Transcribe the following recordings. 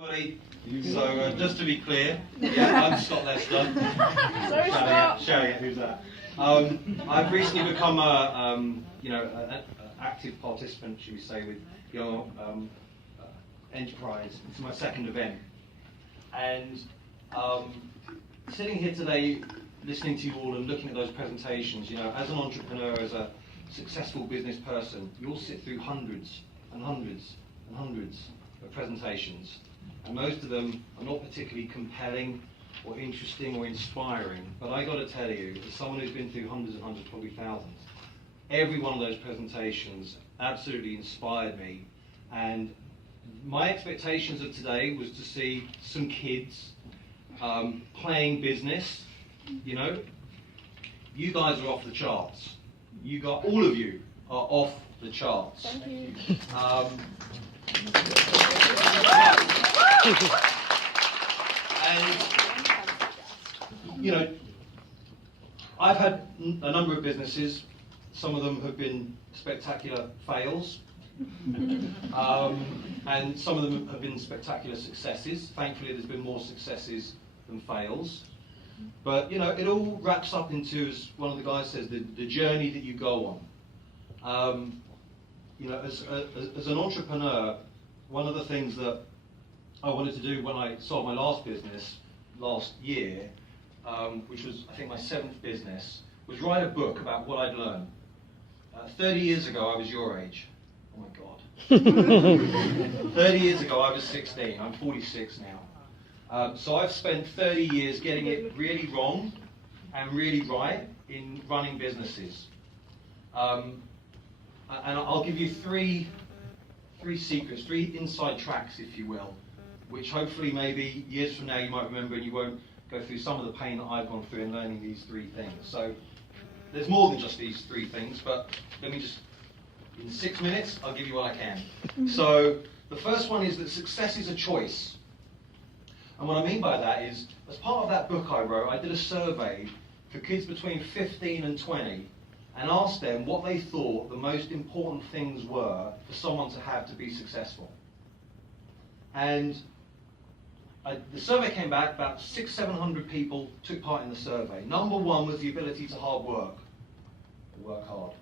So just to be clear, yeah, I'm Scott Lester. Sorry, Scott. Shouting at who's that? I've recently become an active participant, should we say, with your enterprise. It's my second event, and sitting here today, listening to you all and looking at those presentations. You know, as an entrepreneur, as a successful business person, you all sit through hundreds and hundreds and hundreds of presentations. And most of them are not particularly compelling or interesting or inspiring. But I got to tell you, as someone who's been through hundreds and hundreds, probably thousands, every one of those presentations absolutely inspired me. And my expectations of today was to see some kids playing business. You know, you guys are off the charts. All of you are off the charts. Thank you. And, you know, I've had a number of businesses. Some of them have been spectacular fails, and some of them have been spectacular successes. Thankfully, there's been more successes than fails. But, you know, it all wraps up into, as one of the guys says, the journey that you go on. You know, as an entrepreneur, one of the things that I wanted to do when I sold my last business last year, which was, I think, my 7th business, was write a book about what I'd learned. 30 years ago, I was your age. Oh my God. 30 years ago, I was 16. I'm 46 now. So I've spent 30 years getting it really wrong and really right in running businesses. And I'll give you three secrets, 3 inside tracks, if you will, which hopefully maybe years from now you might remember and you won't go through some of the pain that I've gone through in learning these 3 things. So there's more than just these 3 things, but let me just, in 6 minutes, I'll give you what I can. So the first one is that success is a choice. And what I mean by that is, as part of that book I wrote, I did a survey for kids between 15 and 20 and asked them what they thought the most important things were for someone to have to be successful. And the survey came back, about 600-700 people took part in the survey. Number 1 was the ability to work hard.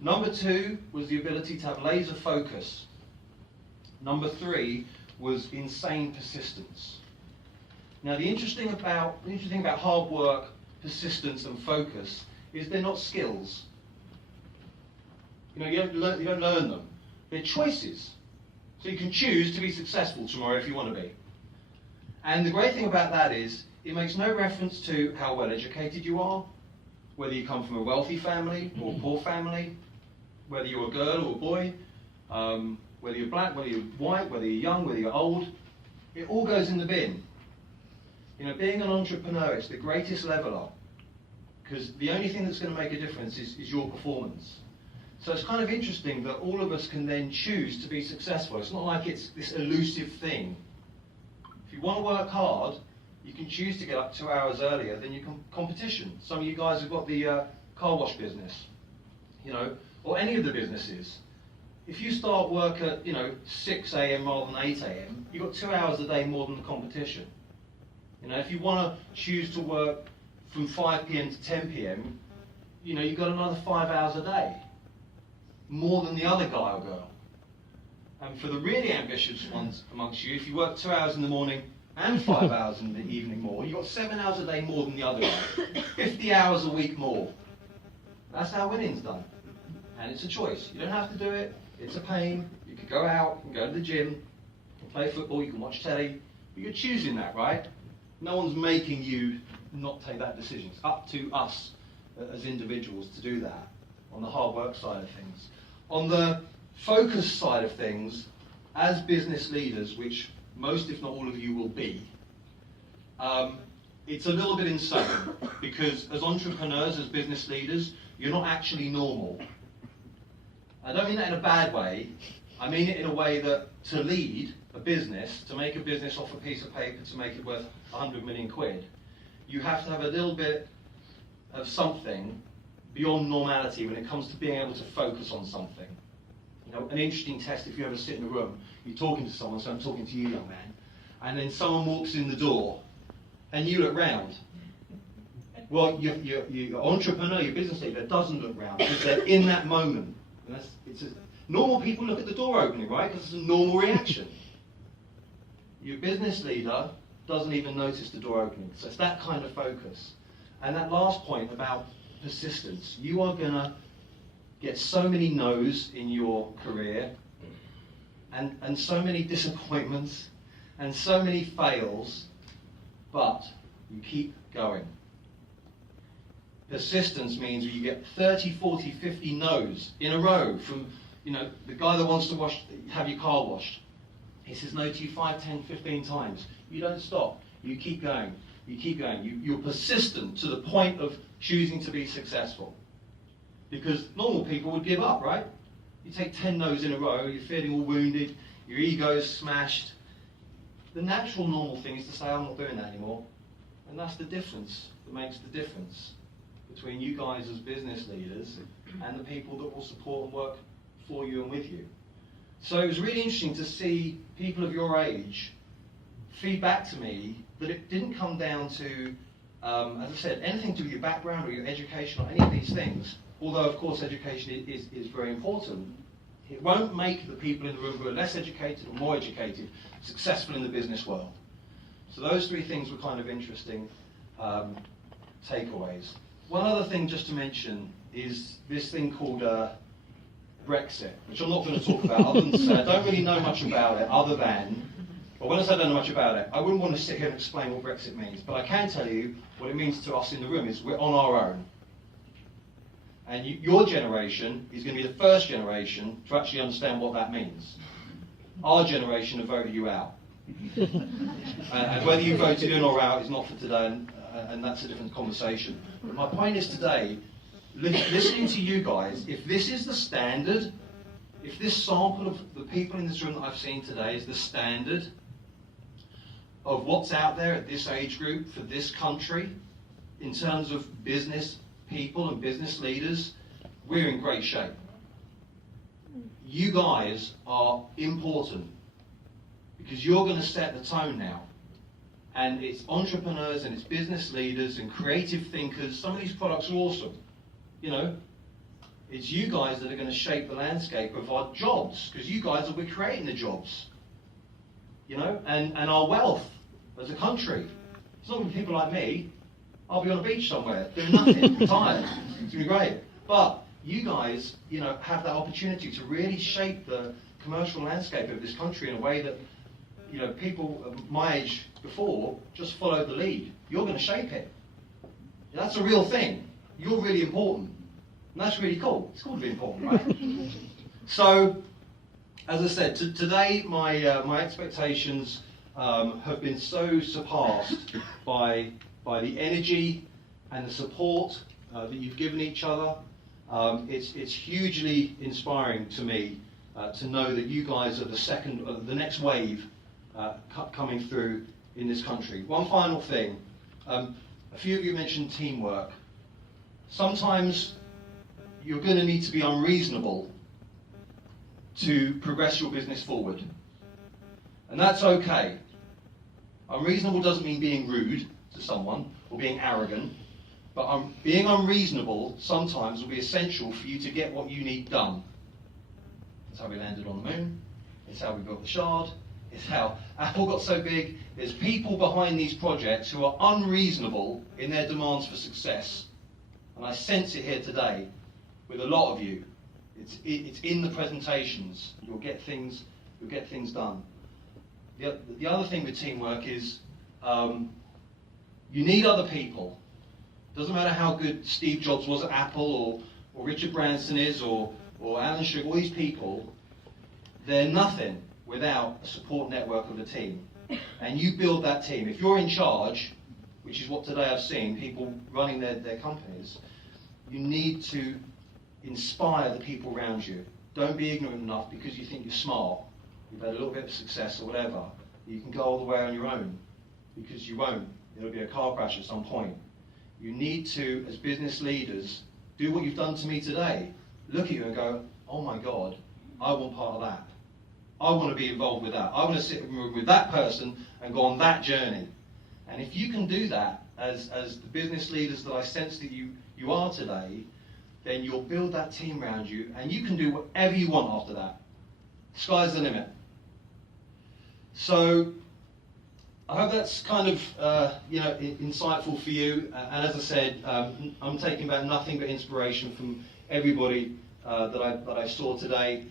Number 2 was the ability to have laser focus. Number 3 was insane persistence. Now the interesting thing about hard work, persistence and focus is they're not skills. You know, you don't learn them. They're choices. So you can choose to be successful tomorrow if you want to be. And the great thing about that is it makes no reference to how well educated you are, whether you come from a wealthy family or a poor family, whether you're a girl or a boy, whether you're black, whether you're white, whether you're young, whether you're old. It all goes in the bin. You know, being an entrepreneur, it's the greatest leveler, because the only thing that's going to make a difference is your performance. So it's kind of interesting that all of us can then choose to be successful. It's not like it's this elusive thing. If you want to work hard, you can choose to get up 2 hours earlier than your competition. Some of you guys have got the car wash business, you know, or any of the businesses. If you start work at, 6 a.m. rather than 8 a.m., you've got 2 hours a day more than the competition. You know, if you want to choose to work from 5 p.m. to 10 p.m., you've got another 5 hours a day, more than the other guy or girl. And for the really ambitious ones amongst you, if you work 2 hours in the morning and 5 hours in the evening more, you've got 7 hours a day more than the other guy, 50 hours a week more. That's how winning's done. And it's a choice. You don't have to do it. It's a pain. You can go out, you can go to the gym, you can play football, you can watch telly, but you're choosing that, right? No one's making you not take that decision. It's up to us as individuals to do that on the hard work side of things. On the focus side of things, as business leaders, which most if not all of you will be, it's a little bit insane because as entrepreneurs, as business leaders, you're not actually normal. I don't mean that in a bad way. I mean it in a way that to lead a business, to make a business off a piece of paper to make it worth 100 million quid, you have to have a little bit of something beyond normality when it comes to being able to focus on something. You know, an interesting test, if you ever sit in a room, you're talking to someone, so I'm talking to you, young man, and then someone walks in the door, and you look round. Well, your entrepreneur, your business leader doesn't look round because they're in that moment. And normal people look at the door opening, right? Because it's a normal reaction. Your business leader doesn't even notice the door opening. So it's that kind of focus. And that last point about persistence. You are going to get so many no's in your career, and so many disappointments, and so many fails, but you keep going. Persistence means you get 30, 40, 50 no's in a row from, the guy that wants to have your car washed. He says no to you 5, 10, 15 times. You don't stop. You keep going. You keep going. You're persistent to the point of choosing to be successful. Because normal people would give up, right? You take 10 no's in a row, you're feeling all wounded, your ego's smashed. The natural normal thing is to say, I'm not doing that anymore. And that's the difference that makes the difference between you guys as business leaders and the people that will support and work for you and with you. So it was really interesting to see people of your age feed back to me that it didn't come down to, as I said, anything to do with your background or your education or any of these things, although of course education is very important. It won't make the people in the room who are less educated or more educated successful in the business world. So those three things were kind of interesting takeaways. One other thing just to mention is this thing called Brexit, which I'm not going to talk about other than to say I don't really know much about it other than, but when I say I don't know much about it, I wouldn't want to sit here and explain what Brexit means, but I can tell you what it means to us in the room is we're on our own. And your generation is going to be the first generation to actually understand what that means. Our generation have voted you out. And whether you voted in or out is not for today, and that's a different conversation. But my point is today, listening to you guys, if this is the standard, if this sample of the people in this room that I've seen today is the standard of what's out there at this age group for this country, in terms of business people and business leaders, we're in great shape. You guys are important because you're going to set the tone now. And it's entrepreneurs and it's business leaders and creative thinkers. Some of these products are awesome. It's you guys that are going to shape the landscape of our jobs, because you guys will be creating the jobs. And our wealth as a country. It's not going to be people like me. I'll be on a beach somewhere doing nothing, retired. It's going to be great. But you guys, have that opportunity to really shape the commercial landscape of this country in a way that, people of my age before just followed the lead. You're going to shape it. That's a real thing. You're really important. And that's really cool. It's cool to be important, right? So, as I said, today my expectations have been so surpassed by the energy and the support that you've given each other. It's hugely inspiring to me to know that you guys are the next wave coming through in this country. One final thing. A few of you mentioned teamwork. Sometimes you're going to need to be unreasonable to progress your business forward. And that's okay. Unreasonable doesn't mean being rude to someone or being arrogant, but being unreasonable sometimes will be essential for you to get what you need done. That's how we landed on the moon. It's how we built the Shard. It's how Apple got so big. There's people behind these projects who are unreasonable in their demands for success. And I sense it here today with a lot of you. It's in the presentations. You'll get things done. The other thing with teamwork is you need other people. Doesn't matter how good Steve Jobs was at Apple or Richard Branson is or Alan Sugar, all these people, they're nothing without a support network of a team. And you build that team. If you're in charge, which is what today I've seen, people running their companies, you need to inspire the people around you. Don't be ignorant enough because you think you're smart, you've had a little bit of success or whatever, you can go all the way on your own, because you won't. There'll be a car crash at some point. You need to, as business leaders, do what you've done to me today. Look at you and go, oh my God, I want part of that. I want to be involved with that. I want to sit with that person and go on that journey. And if you can do that as the business leaders that I sense that you are today, then you'll build that team around you, and you can do whatever you want after that. Sky's the limit. So I hope that's kind of insightful for you. And as I said, I'm taking back nothing but inspiration from everybody that I saw today.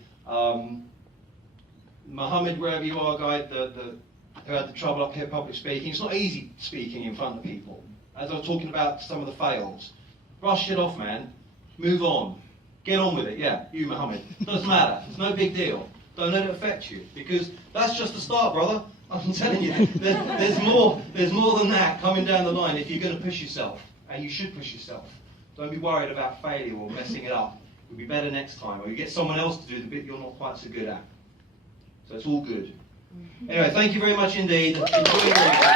Mohammed, wherever you are, guy, who had the trouble up here public speaking, it's not easy speaking in front of people. As I was talking about some of the fails, brush it off, man. Move on. Get on with it. Yeah, you, Mohammed. Doesn't matter. It's no big deal. Don't let it affect you, because that's just the start, brother. I'm telling you, there's more than that coming down the line if you're going to push yourself, and you should push yourself. Don't be worried about failure or messing it up. You'll be better next time, or you get someone else to do the bit you're not quite so good at. So it's all good. Anyway, thank you very much indeed. Enjoy your evening.